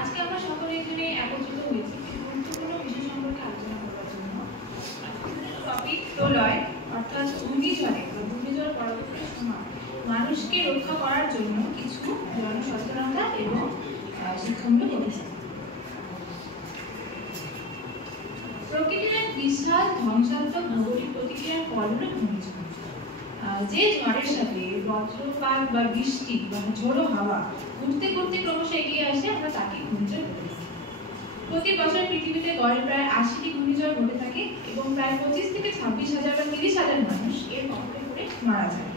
আজকে আমরা সকলে এখানে একত্রিত হয়েছি কিছু গুরুত্বপূর্ণ বিষয় সম্পর্কে আলোচনা করার জন্য। টপিক প্রলয় অর্থাৎ ঘূর্ণিঝড়ে বা ঘূর্ণিঝড় পরবর্তী সময় মানুষকে রক্ষা করার জন্য কিছু জনসচেতনতা এবং শিক্ষামূলক অভিযান। প্রকৃতির এক বিশাল ধ্বংসাত্মক ভৌগোলিক প্রতিক্রিয়ার ফল হলো ঘূর্ণিঝড়। যে ঝড়ের সাথে বজ্রপাত বা বৃষ্টি বা ঝোড়ো হাওয়া ঘুরতে ঘুরতে ক্রমশ এগিয়ে আসে, আমরা তাকে ঘূর্ণিঝড় বলি। প্রতি বছর পৃথিবীতে গড়ে প্রায় ৮০টি ঘূর্ণিঝড় ঘটে থাকে এবং প্রায় ২৫ থেকে ২৬,০০০ বা ৩০,০০০ মানুষ এর কবলে পড়ে মারা যায়।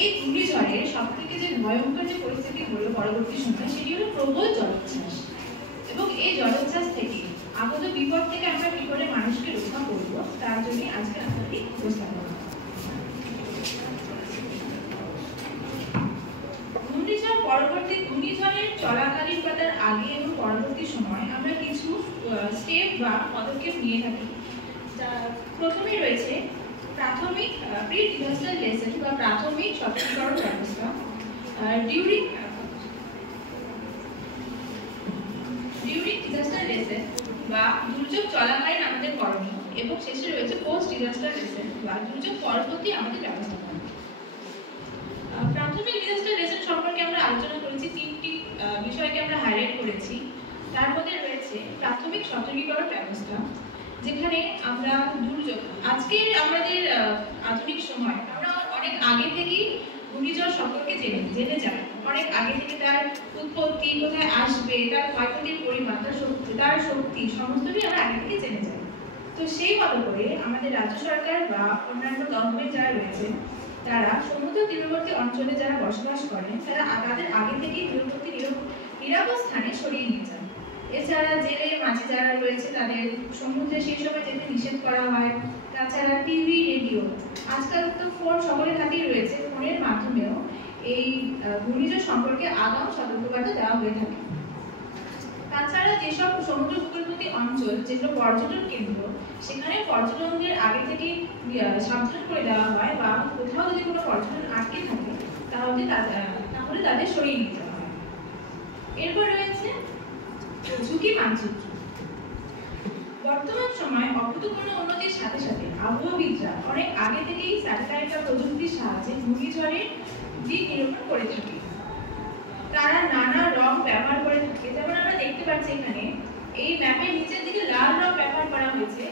এই ঘূর্ণিঝড়ের সব থেকে যে ভয়ঙ্কর যে পরিস্থিতি হলো পরবর্তী সময়, সেটি হলো প্রবল জলোচ্ছ্বাস। এবং এই জলোচ্ছ্বাস থেকে আগত বিপদ থেকে আমরা কি করে মানুষকে রক্ষা করব, তার জন্য আজকে আপনাদের উপস্থাপনা। ঘূর্ণিঝড়ের চলাকালীন বা তার আগে এবং পরবর্তী সময় আমরা কিছু স্টেপ বা পদক্ষেপ নিয়ে থাকি। প্রথমে রয়েছে প্রাথমিক প্রি ডিজাস্টার লেসন বা প্রাথমিক সতর্কীকরণ ব্যবস্থা। ডিউরিং ডিজাস্টার লেসন বা দুর্যোগ চলাকালীন আমাদের করণীয়, এবং শেষে রয়েছে পোস্ট ডিজাস্টার লেসন বা দুর্যোগ পরবর্তী আমাদের ব্যবস্থাপনা। প্রাথমিক ডিজাস্টার লেসন সম্পর্কে আমরা আলোচনা করেছি, তিনটি বিষয়কে আমরা হাইলাইট করেছি। তার মধ্যে রয়েছে প্রাথমিক সতর্কীকরণ ব্যবস্থা, যেখানে আমরা দুর্যোগ আজকে আমাদের আধুনিক সময় আমরা অনেক আগে থেকেই ঘূর্ণিঝড় সম্পর্কে জেনে যাই। অনেক আগে থেকে তার উৎপত্তি, কোথায় আসবে, তার ক্ষয়ক্ষতির পরিমাণ, তার শক্তি সমস্তটাই আমরা আগে থেকে জেনে যাই। তো সেই মতো করে আমাদের রাজ্য সরকার বা অন্যান্য গভর্নমেন্ট যারা রয়েছেন, তারা সমুদ্র তীরবর্তী অঞ্চলে যারা বসবাস করেন, তারা তাদের আগে থেকেই দূরবর্তী নিরাপদ স্থানে সরিয়ে নিয়ে যান। এছাড়া জেলে মাঝি যারা রয়েছে, তাদের সমুদ্রে সেই সময় যেতে নিষেধ করা হয়। তাছাড়া টিভি, রেডিও, আজকাল তো ফোন সকলের হাতেই রয়েছে, ফোনের মাধ্যমেও এই ঘূর্ণিঝড় সম্পর্কে আগাম সতর্কবার্তা দেওয়া হয়ে থাকে। তাছাড়া যেসব সমুদ্র উপকূলবর্তী অঞ্চল যেগুলো পর্যটন কেন্দ্র, সেখানে পর্যটকদের আগে থেকে সাবধান করে দেওয়া হয়, বা কোথাও যদি কোনো পর্যটন আটকে থাকে তাহলে তাদের সরিয়ে নিতে হয়। এরপর রয়েছে ঝুঁকি মানচিত্র। বর্তমান সময় অভূতপূর্ণ উন্নতির সাথে সাথে আবহাওয়াবিদরা অনেক আগে থেকেই স্যাটেলাইট বা প্রযুক্তির সাহায্যে ঘূর্ণিঝড়ের দিক নিরূপণ করে থাকে। তারা নানা রং ব্যবহার করে থাকে, যেমন আমরা দেখতে পাচ্ছি এখানে এই ম্যাপের নিচের দিকে লাল রং ব্যবহার করা হয়েছে।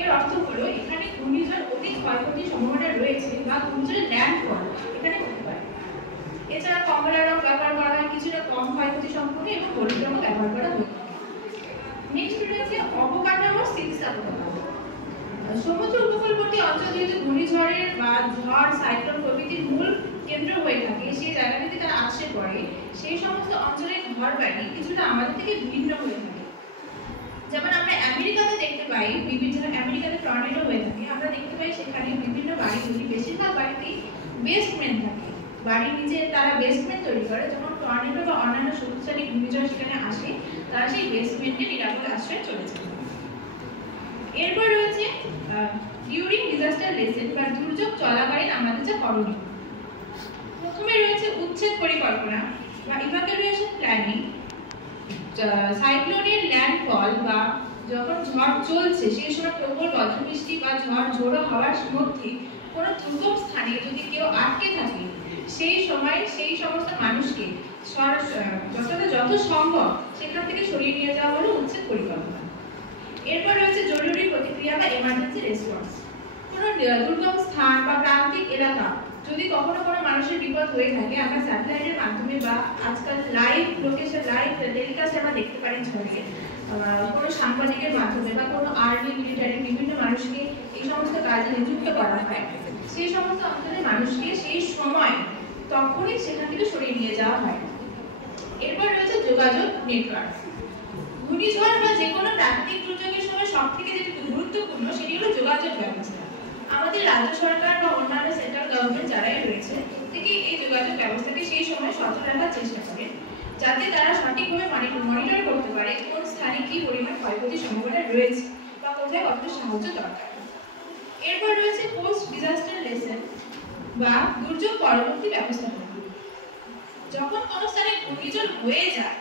এর অর্থ হলো এখানে ঘূর্ণিঝড় অধিক ক্ষয়ক্ষতির সম্ভাবনা রয়েছে বা ঘূর্ণিঝড়ের ল্যান্ডফল এখানে হতে পারে। এছাড়া কমলা রং ব্যবহার করা হয় কিছুটা কম ক্ষয়ক্ষতি সম্পর্কে, এবং হলুদ রঙও ব্যবহার করা হয়ে থাকে। নেক্সট রয়েছে অবকাঠামো স্থিতিস্থাপকতা। সমুদ্র উপকূলবর্তী অঞ্চল যেহেতু ঘূর্ণিঝড়ের বা ঝড়, সাইক্লোন প্রভৃতির মূল কেন্দ্র হয়ে থাকে, সেই জায়গাটিতে তারা আছড়ে পড়ে, সেই সমস্ত অঞ্চলের ঘর বাড়ি কিছুটা আমাদের থেকে ভিন্ন হয়ে থাকে। যেমন আমরা আমেরিকাতে দেখতে পাই, বিভিন্ন আমেরিকাতে টর্নেডো হয়ে থাকে, আমরা দেখতে পাই সেখানে বিভিন্ন বাড়িগুলি, বেশিরভাগ বাড়িতেই বেসমেন্ট থাকে। বাড়ির নিচে তারা বেসমেন্ট তৈরি করে, যখন টর্নেডো বা অন্যান্য শক্তিশালী ঘূর্ণিঝড় সেখানে আসে, তারা সেই বেসমেন্টে নিরাপদ আশ্রয়ে চলে যায়। এরপর রয়েছে ডিউরিং ডিজাস্টার লেসন বা দুর্যোগ চলাকালীন আমাদের যা করণীয়। প্রথমে রয়েছে উচ্ছেদ পরিকল্পনা বা ইভাকুয়েশন প্ল্যানিং। সাইক্লোনের ল্যান্ডফল বা যখন ঝড় চলছে সেই সময় প্রবল বজ্রবৃষ্টি বা ঝোড়ো হাওয়ার মধ্যে কোনো দুর্গম স্থানে যদি কেউ আটকে থাকে, সেই সময় সেই সমস্ত মানুষকে যত সম্ভব সেখান থেকে সরিয়ে নিয়ে যাওয়া হলো উচ্ছেদ পরিকল্পনা। এরপর রয়েছে জরুরি প্রতিক্রিয়া বা এমার্জেন্সি রেসপন্স। কোনো দুর্গম স্থান বা প্রান্তিক এলাকা যদি কখনো কোনো মানুষের বিপদ হয়ে থাকে, আমরা স্যাটেলাইটের মাধ্যমে বা আজকাল লাইভ লোকেশন, লাইভ টেলিকাস্ট আমরা দেখতে পারি ঝড়ে, কোনো সাংবাদিকের মাধ্যমে বা কোনো আর্মি, মিলিটারি বিভিন্ন মানুষকে এই সমস্ত কাজে নিযুক্ত করা হয়। সেই সমস্ত অঞ্চলের মানুষকে সেই সময় তখনই সেখান থেকে সরিয়ে নিয়ে যাওয়া হয়। এরপর রয়েছে যোগাযোগ নেটওয়ার্ক। ঘূর্ণিঝড় বা যে কোনো প্রাকৃতিক দুর্যোগের সময় সব থেকে যেটি গুরুত্বপূর্ণ, সেটি হলো যোগাযোগ ব্যবস্থা। আমাদের রাজ্য সরকার বা অন্যান্য সেন্ট্রাল গভর্নমেন্ট যারাই রয়েছে, প্রত্যেকেই এই যোগাযোগ ব্যবস্থাকে সেই সময় সচল রাখার চেষ্টা করেন, যাতে তারা সঠিকভাবে মনিটর করতে পারে কোন স্থানে কি পরিমাণ ক্ষয়ক্ষতির সম্ভাবনা রয়েছে বা কোথায় কতটা সাহায্য দরকার। এরপর রয়েছে পোস্ট ডিজাস্টার লেসন বা দুর্যোগ পরবর্তী ব্যবস্থাপনা। যখন কোনো স্থানে ঘূর্ণিঝড় হয়ে যায়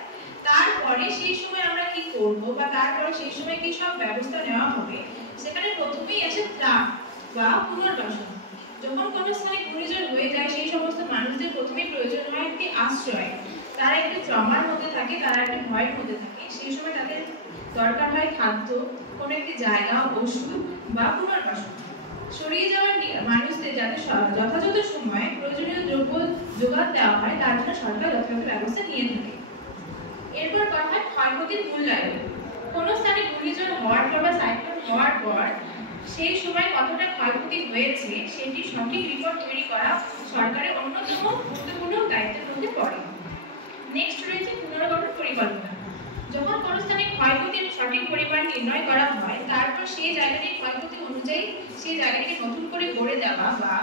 তারপরে সেই সময় আমরা কি করব বা তারপরে সেই সময় কি সব ব্যবস্থা নেওয়া হবে, সেখানে প্রথমেই আছে ত্রাণ বা পুনর্বাসন। যখন কোনো স্থানে ঘূর্ণিঝড় হয়ে যায় সেই সমস্ত মানুষদের প্রথমেই প্রয়োজন হয় একটি আশ্রয়। তারা একটু ট্রমার মধ্যে থাকে, তারা একটু ভয়ের মধ্যে থাকে, সেই সময় তাদের দরকার হয় খাদ্য, কোনো একটি জায়গা, ওষুধ বা পুনর্বাসন। সরিয়ে যাওয়ার মানুষদের যাতে যথাযথ সময়ে প্রয়োজনীয় দ্রব্য যোগান দেওয়া হয় তার জন্য সরকার যথাযথ ব্যবস্থা নিয়ে থাকে। এরপর কথা হয় ক্ষয়ক্ষতির মূল্যায়ন। কোনো স্থানে ঘূর্ণিঝড় হওয়ার পর বা সাইক্লোন হওয়ার পর সেই সময় কতটা ক্ষয়ক্ষতি হয়েছে সেটির সঠিক রিপোর্ট তৈরি করা সরকারের অন্যতম গুরুত্বপূর্ণ দায়িত্বের মধ্যে পড়ে। নেক্সট রয়েছে পুনর্গঠন পরিকল্পনা। যখন কোনো স্থানে ক্ষয়ক্ষতির সঠিক পরিমাণ নির্ণয় করা হয় তারপর সেই জায়গাটির ক্ষয়ক্ষতি অনুযায়ী সেই জায়গাটিকে নতুন করে গড়ে দেওয়া বা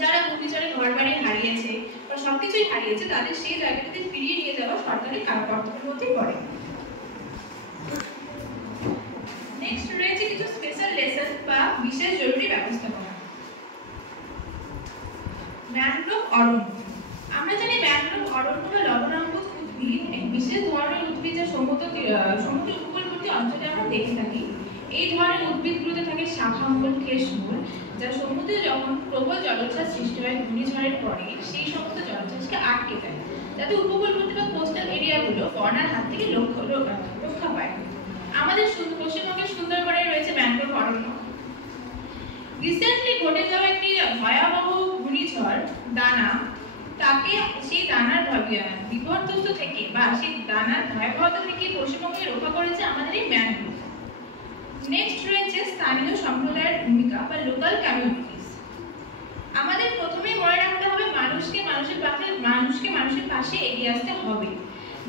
যারা ঘূর্ণিঝড়ে ঘরবাড়ি হারিয়েছে বা সবকিছুই হারিয়েছে তাদের সেই জায়গাটিতে ফিরিয়ে নিয়ে যাওয়া সরকারি কর্তব্যের মধ্যে পড়ে। নেক্সট রয়েছে কিছু স্পেশাল লেসন বা বিশেষ জরুরি ব্যবস্থাপনা। ম্যানগ্রোভ অরণ্য। আমরা জানি ম্যানগ্রোভ অরণ্য বা লবণাম্বুজ উদ্ভিদ এক বিশেষ ধরনের উদ্ভিদ যা সমুদ্র উপকূলবর্তী অঞ্চলে আমরা দেখে থাকি। এই ধরনের উদ্ভিদগুলোতে থাকে শাখামূল, কেশমূল, যা সমুদ্রে যখন প্রবল জলোচ্ছ্বাস সৃষ্টি হয় ঘূর্ণিঝড়ের পরে সেই সমস্ত জলোচ্ছ্বাসকে আটকে দেয়, যাতে উপকূলবর্তী বা কোস্টাল এরিয়াগুলো বন্যার হাত থেকে রক্ষা পায়। আমাদের পশ্চিমবঙ্গের সুন্দরবনে রয়েছে ম্যানগ্রোভ অরণ্য। রিসেন্টলি ঘটে যাওয়া একটি ভয়াবহ ঘূর্ণিঝড় দানা, তাকে সেই দানার বিপর্যস্ত থেকে বা সেই দানার ভয়াবহতা থেকে পশ্চিমবঙ্গে রক্ষা করেছে আমাদের এই ম্যানগ্রোভ। নেক্সট রয়েছে স্থানীয় সম্প্রদায়ের ভূমিকা বা লোকাল কমিউনিটিস। আমাদের প্রথমেই মনে রাখতে হবে মানুষকে মানুষের পাশে এগিয়ে আসতে হবে।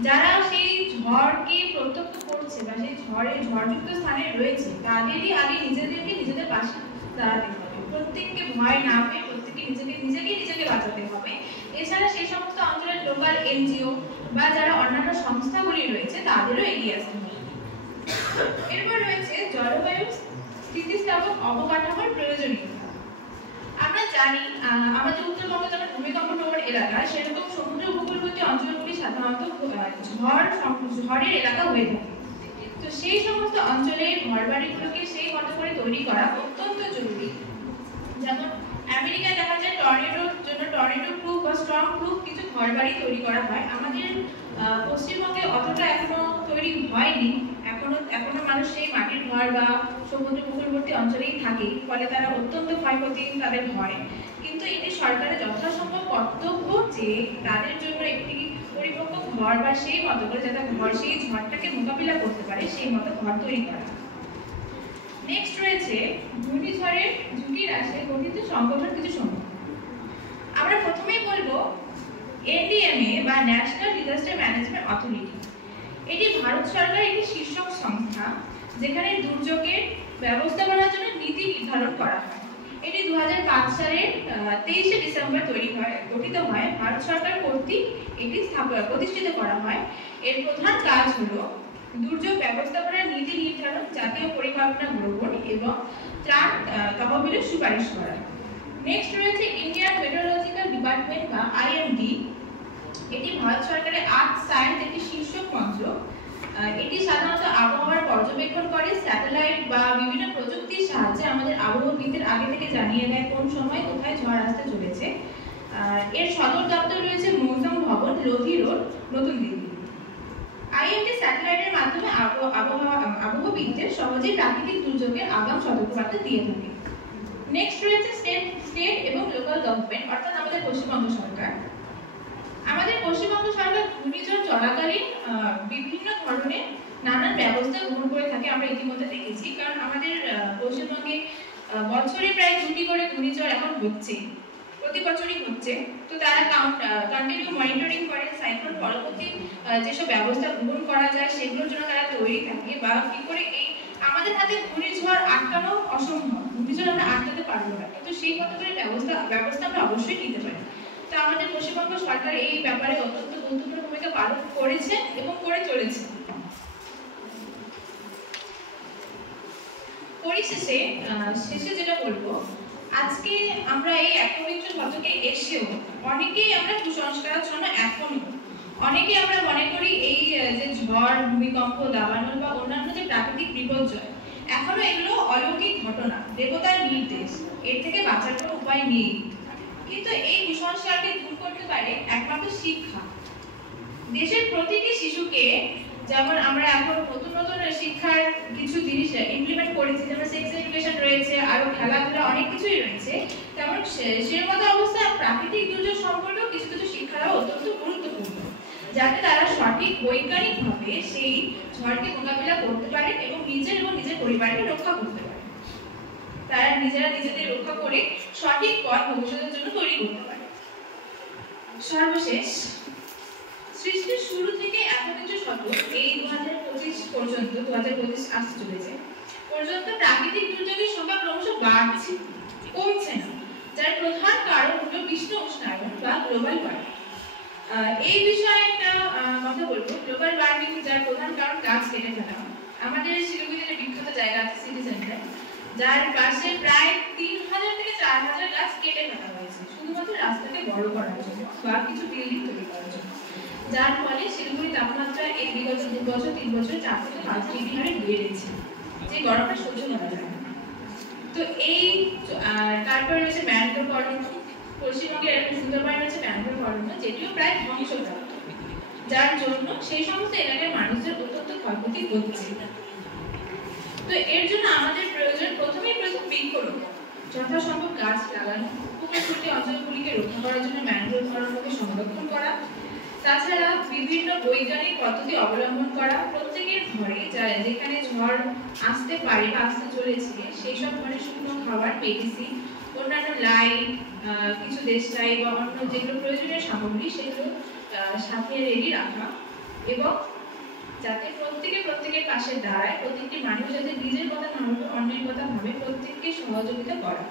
যারা সেই ঝড়কে প্রত্যক্ষ করছে বা সেই ঝড়যুক্ত স্থানে রয়েছে তাদেরই আগে নিজেদের পাশে দাঁড়াতে হবে। প্রত্যেককে ভয় না পেয়ে প্রত্যেককে নিজেকে বাঁচাতে হবে। এছাড়া সেই সমস্ত অঞ্চলের লোকাল এনজিও বা যারা অন্যান্য সংস্থাগুলি রয়েছে তাদেরও এগিয়ে আসতে হবে। এরপর রয়েছে জলবায়ু স্থিতিস্থাপক অবকাঠামোর প্রয়োজনীয়তা। আমরা জানি আমাদের উত্তরবঙ্গ যেমন ভূমিকম্প প্রবণ এলাকা, সেরকম সমুদ্র উপকূলবর্তী অঞ্চলগুলি সাধারণত ঝড়ের এলাকা হয়ে থাকে। তো সেই সমস্ত অঞ্চলে ঘরবাড়িগুলোকে সেই মতো করে তৈরি করা অত্যন্ত জরুরি। যেমন আমেরিকায় দেখা যায় টর্নেডোর জন্য টর্নেডো প্রুফ বা স্টর্ম প্রুফ কিছু ঘরবাড়ি তৈরি করা হয়। আমাদের পশ্চিমবঙ্গে অতটা এখনো তৈরি হয়নি। এখনো মানুষ সেই মাটির ঘর বা সমুদ্র উপকূলবর্তী অঞ্চলেই থাকে, ফলে তারা অত্যন্ত ক্ষয়ক্ষতি তাদের হয়। কিন্তু এটি সরকারের যথাসম্ভব কর্তব্য যে তাদের জন্য একটি পরিপক্ক ঘর বা সেই মতো করে যাতে সেই ঝড়টাকে মোকাবিলা করতে পারে সেই মতো ঘর তৈরি করা। নেক্সট রয়েছে ঘূর্ণিঝড়ের ঝুঁকি হ্রাসে গঠিত সংগঠন কিছু সমূহ। আমরা প্রথমেই বলবো এনডিএমএ বা ন্যাশনাল ডিজাস্টার ম্যানেজমেন্ট অথরিটি। এটি ভারত সরকারের একটি শীর্ষক সংস্থা যেখানে দুর্যোগের ব্যবস্থাপনার জন্য নীতি নির্ধারণ করা হয়। এটি 2005 সালের 23শে ডিসেম্বর গঠিত হয়। ভারত সরকার কর্তৃক এটি প্রতিষ্ঠিত করা হয়। এর প্রধান কাজ হলো দুর্যোগ ব্যবস্থাপনার নীতি নির্ধারণ, জাতীয় পরিকল্পনা গ্রহণ এবং ত্রাণ তহবিলের সুপারিশ করা। নেক্সট রয়েছে ইন্ডিয়ান মেট্রোলজিক্যাল ডিপার্টমেন্ট বা আইএমডি। এটি ভারত সরকারের আর্থ সায়েন্স একটি শীর্ষক মন্ত্রক। এটি সাধারণত আবহাওয়ার পর্যবেক্ষণ করে স্যাটেলাইট বা বিভিন্ন প্রযুক্তির সাহায্যে আমাদের আবহাওয়াবিদদের আগে থেকে জানিয়ে দেয় কোন সময় কোথায় ঝড় আসতে চলেছে। এর সদর দপ্তর রয়েছে মৌসুম ভবন, লোধি রোড, নতুন দিল্লি। আইএমডি স্যাটেলাইটের মাধ্যমে আবহাওয়াবিদদের সহজেই প্রাকৃতিক দুর্যোগের আগাম সতর্কবার্তা দিয়ে থাকে। নেক্সট রয়েছে স্টেট এবং লোকাল গভর্নমেন্ট, অর্থাৎ আমাদের পশ্চিমবঙ্গ সরকার। আমাদের পশ্চিমবঙ্গ সরকার ঘূর্ণিঝড় চলাকালীন বিভিন্ন ধরনের নানান ব্যবস্থা গ্রহণ করে থাকে। আমরা ইতিমধ্যে দেখেছি, কারণ আমাদের পশ্চিমবঙ্গে বছরে প্রায় 2টি করে ঘূর্ণিঝড় এখন হচ্ছে, প্রতি বছরই হচ্ছে। তো তারা কন্টিনিউ মনিটরিং করে সাইক্লোন পরবর্তী যেসব ব্যবস্থা গ্রহণ করা যায় সেগুলোর জন্য তারা তৈরি থাকে, বা কি করে এই আমাদের হাতে ঘূর্ণিঝড় আটকানো অসম্ভব, ঘূর্ণিঝড় আমরা আটকাতে পারবো না, কিন্তু সেই মতো করে ব্যবস্থা আমরা অবশ্যই নিতে পারি। তো আমাদের পশ্চিমবঙ্গ সরকার এই ব্যাপারে অত্যন্ত গুরুত্বপূর্ণ ভূমিকা পালন করেছে এবং করে চলেছে। শেষে যেটা বলবো, আজকে আমরা এই 21 শতকে এসেও অনেকেই আমরা কুসংস্কারাচ্ছন্ন এখনো। অনেকেই আমরা মনে করি এই যে ঝড়, ভূমিকম্প, দাবানল বা অন্যান্য যে প্রাকৃতিক বিপর্যয়, এখনো এগুলো অলৌকিক ঘটনা, দেবতার নির্দেশ, এর থেকে বাঁচার কোনো উপায় নেই। কিন্তু এই কুসংস্কারকে দূর করতে পারে একমাত্র শিক্ষা। দেশের প্রতিটি শিশুকে, যেমন আমরা এখন নতুন নতুন শিক্ষার কিছু জিনিস ইমপ্লিমেন্ট করেছি, যেমন সেক্স এডুকেশন রয়েছে, আরো খেলাধুলা অনেক কিছুই রয়েছে, তেমন সেরকম অবস্থায় প্রাকৃতিক দুর্যোগ সম্পর্কেও কিছু কিছু শিক্ষাও অত্যন্ত গুরুত্বপূর্ণ, যাতে তারা সঠিক বৈজ্ঞানিকভাবে সেই ঝড়কে মোকাবিলা করতে পারে এবং নিজের পরিবারকে রক্ষা করতে পারে। তারা নিজেরা নিজেদের রক্ষা করে সঠিক পথ ভবিষ্যতের জন্য তৈরি করতে পারে। সর্বশেষ, সৃষ্টির শুরু থেকে একবিংশ শতক, এই 2025 পর্যন্ত, 2025 আসতে চলেছে পর্যন্ত প্রাকৃতিক দুর্যোগের সংখ্যা ক্রমশ বাড়ছে, কমছে না, যার প্রধান কারণ হলো বিশ্ব উষ্ণায়ন বা গ্লোবাল ওয়ার্মিং। এই বিষয়ে একটা কথা বলবো। গ্লোবাল ওয়ার্মিং যার প্রধান কারণ গাছ কেটে ফেলা। আমাদের শিলিগুড়িতে বিখ্যাত জায়গা আছে সিটি সেন্টার, যার পাশে প্রায় 3000 থেকে 4000 গাছ কেটে ফেলা হয়েছে শুধুমাত্র রাস্তাকে বড় করার জন্য বা কিছু বিল্ডিং তৈরি করার জন্য, যার ফলে শিলিগুড়ির তাপমাত্রা এই বিগত 2 বছর 3 বছরে 4 থেকে 5 ডিগ্রি হারে বেড়েছে, যে গরমটা সহ্য করা যায় না। তো এই তারপর রয়েছে ম্যানগ্রোভ অরণ্য। পশ্চিমবঙ্গের একটা সুন্দরবন রয়েছে ম্যানগ্রোভ অরণ্য, যেটিও প্রায় ধ্বংসপ্রাপ্ত, যার জন্য সেই সমস্ত এলাকার মানুষদের অত্যন্ত ক্ষয়ক্ষতি হচ্ছে। তো এর জন্য আমাদের প্রয়োজন প্রথম বৃক্ষরোপণ, যথাসম্ভব গাছ লাগানো, উপকূলবর্তী অঞ্চলগুলিকে রক্ষা করার জন্য ম্যানগ্রোভ অরণ্যকে সংরক্ষণ করা, তাছাড়া বিভিন্ন বৈজ্ঞানিক পদ্ধতি অবলম্বন করা, প্রত্যেকের ঘরে যেখানে ঝড় আসতে পারে বা আসতে চলেছে সেই সব ঘরে শুকনো খাবার, মেডিসিন, অন্যান্য লাইট, কিছু দেশলাই বা অন্য যেগুলো প্রয়োজনীয় সামগ্রী সেগুলো সাথে রেডি রাখা, এবং যাতে প্রত্যেকের পাশে দাঁড়ায়, প্রত্যেকটি মানুষ যাতে নিজের কথা না ভাবে অন্যের কথা ভাবে, প্রত্যেককে সহযোগিতা করা,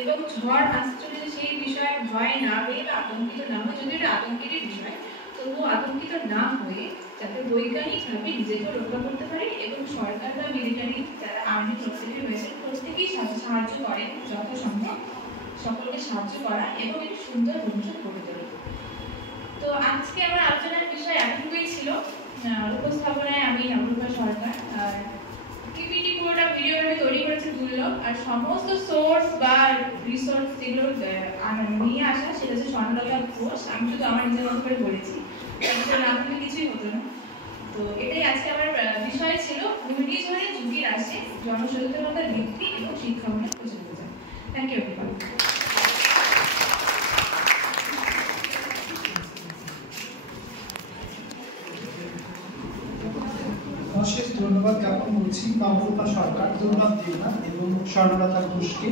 এবং ঝড় আসতে চলেছে সেই বিষয়ে ভয় না পেয়ে বা আতঙ্কিত না হয়ে, যদি এটা আতঙ্কেরই বিষয় তবুও আতঙ্কিত না হয়ে যাতে বৈজ্ঞানিকভাবে নিজেকে রক্ষা করতে পারে, এবং সরকার বা মিলিটারি যারা আর্মি ফোর্সেস রয়েছে প্রত্যেকেই সাহায্য করেন যথাসম্ভব, সকলকে সাহায্য করা এবং একটি সুন্দর ভবিষ্যৎ গড়ে তোলা। তো আজকে আমার আলোচনার বিষয় এতটুকুই ছিল। উপস্থাপনায় আমি নবরূপা সরকার, আর পিপিটি পুরোটা ভিডিও আমি তৈরি করেছি দুর্লভ, আর সমস্ত সোর্স বা রিসোর্স যেগুলো নিয়ে আসা সেটা হচ্ছে স্বর্ণলতা ঘোষ। আমি শুধু আমার নিজের মতো করে বলেছি, না থাকলে কিছুই হতো না। তো এটাই আজকে আমার বিষয় ছিল, ঘূর্ণিঝড়ে ঝুঁকি রাশি, জনসচেতনতার ভিত্তি এবং শিক্ষামূলক প্রচার। Thank you everyone. অশেষ ধন্যবাদ জ্ঞাপন করছি নবরূপা সরকার, দুর্লভ দেবনাথ এবং স্বর্ণলতা ঘোষকে।